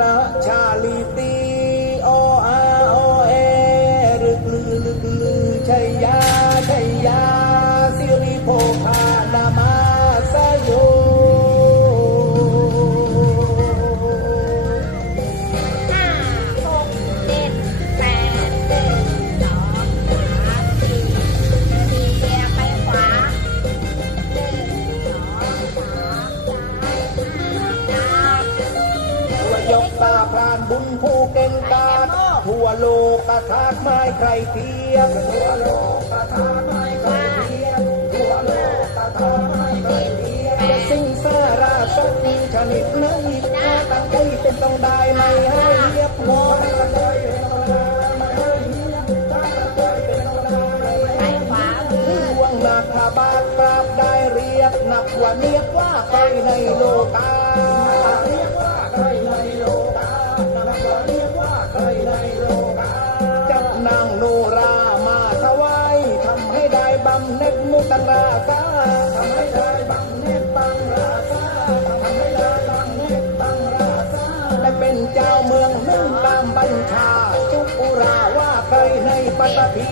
นะ ผู้เก่งกาจทั่วโลกกระทาดไม่ใครเทียบทั่วโลกกระทาดไม่ใครเทียบทั่วโลกกระทาดไม่ใครเทียบสิ่งสาราสักชนิดไหนถ้าตั้งใจเป็นต้องได้ไม่ให้เรียบร้อยตั้งใจเป็นต้องได้ไม่ให้เรียบถ้เป็นต้องได้ไม่ให้ขวามือล่วงนาคาบาทกราบได้เรียกนับว่าเรียกว่าใครในโลกา ตังราคาทำให้ได้บำเน็จตังราคาทำให้ได้บำเน็จตังราคาได้เป็นเจ้าเมืองนึ่งตามบัญชาจุกุราว่าใครในปัตตภี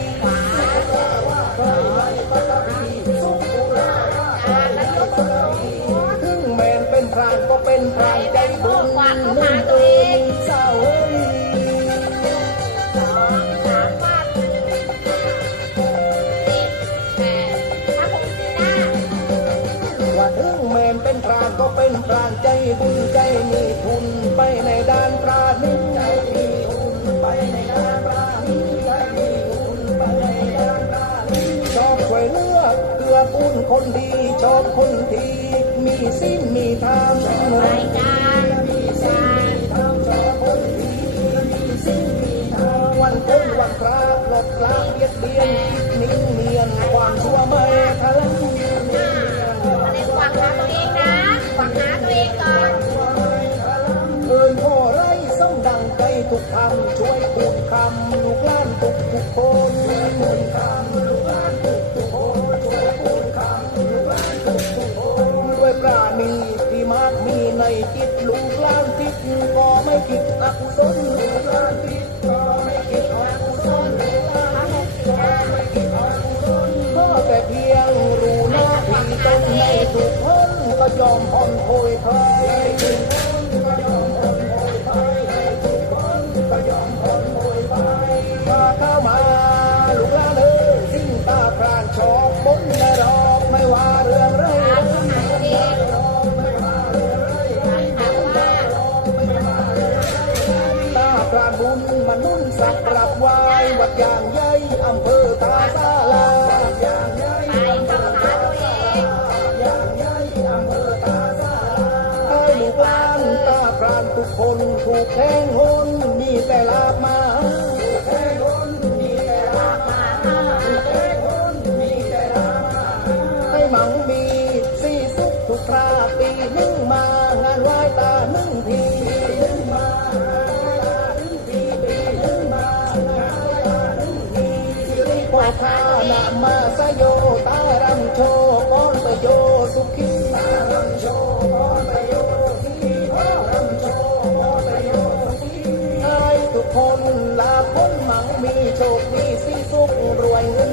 ถึงแมนเป็นพรานก็เป็นพรานใจบุญนุ่งเอง แม้นเป็นพรานก็เป็นพรานใจบุญใจมีทุนไปในด้านปราณีใจมีทุนไปในด้านปราณีใจมีทุนไปในด้านปราณีชอบช่วยเลือกเกือกูลคนดีชอบคนที่มีสิ้นมีธรรมราย ทุกคำช่วยพูดคำลูกหล้านทุกทุกคนช่วยพูดคำลูกหล้านทุกทุกคนช่วยพูดคำลูกหล้านทุกทุกคนด้วยปราณีที่มากมีในจิตลูกหล้านจิตก็ไม่คิดอักุศลลูกหล้านจิตก็ไม่คิดอักุศลลูกหลานจิตก็ไม่คิดอักุศลก็แต่เพียงรู้หน้าที่ตนในทุกคนก็ยอมผ่อนโอยเผย อย่างใหญ่อำเภอตาซาลาอย่างใหญ่ไปต้องหาตัวเองอย่างใหญ่อำเภอตาซาลาให้ลูกหลานตาพรานทุกคนถูกแทงหนมีแต่ลาบมา คนลาคนมั่งมีโชคดีสิสุขรวยเงิน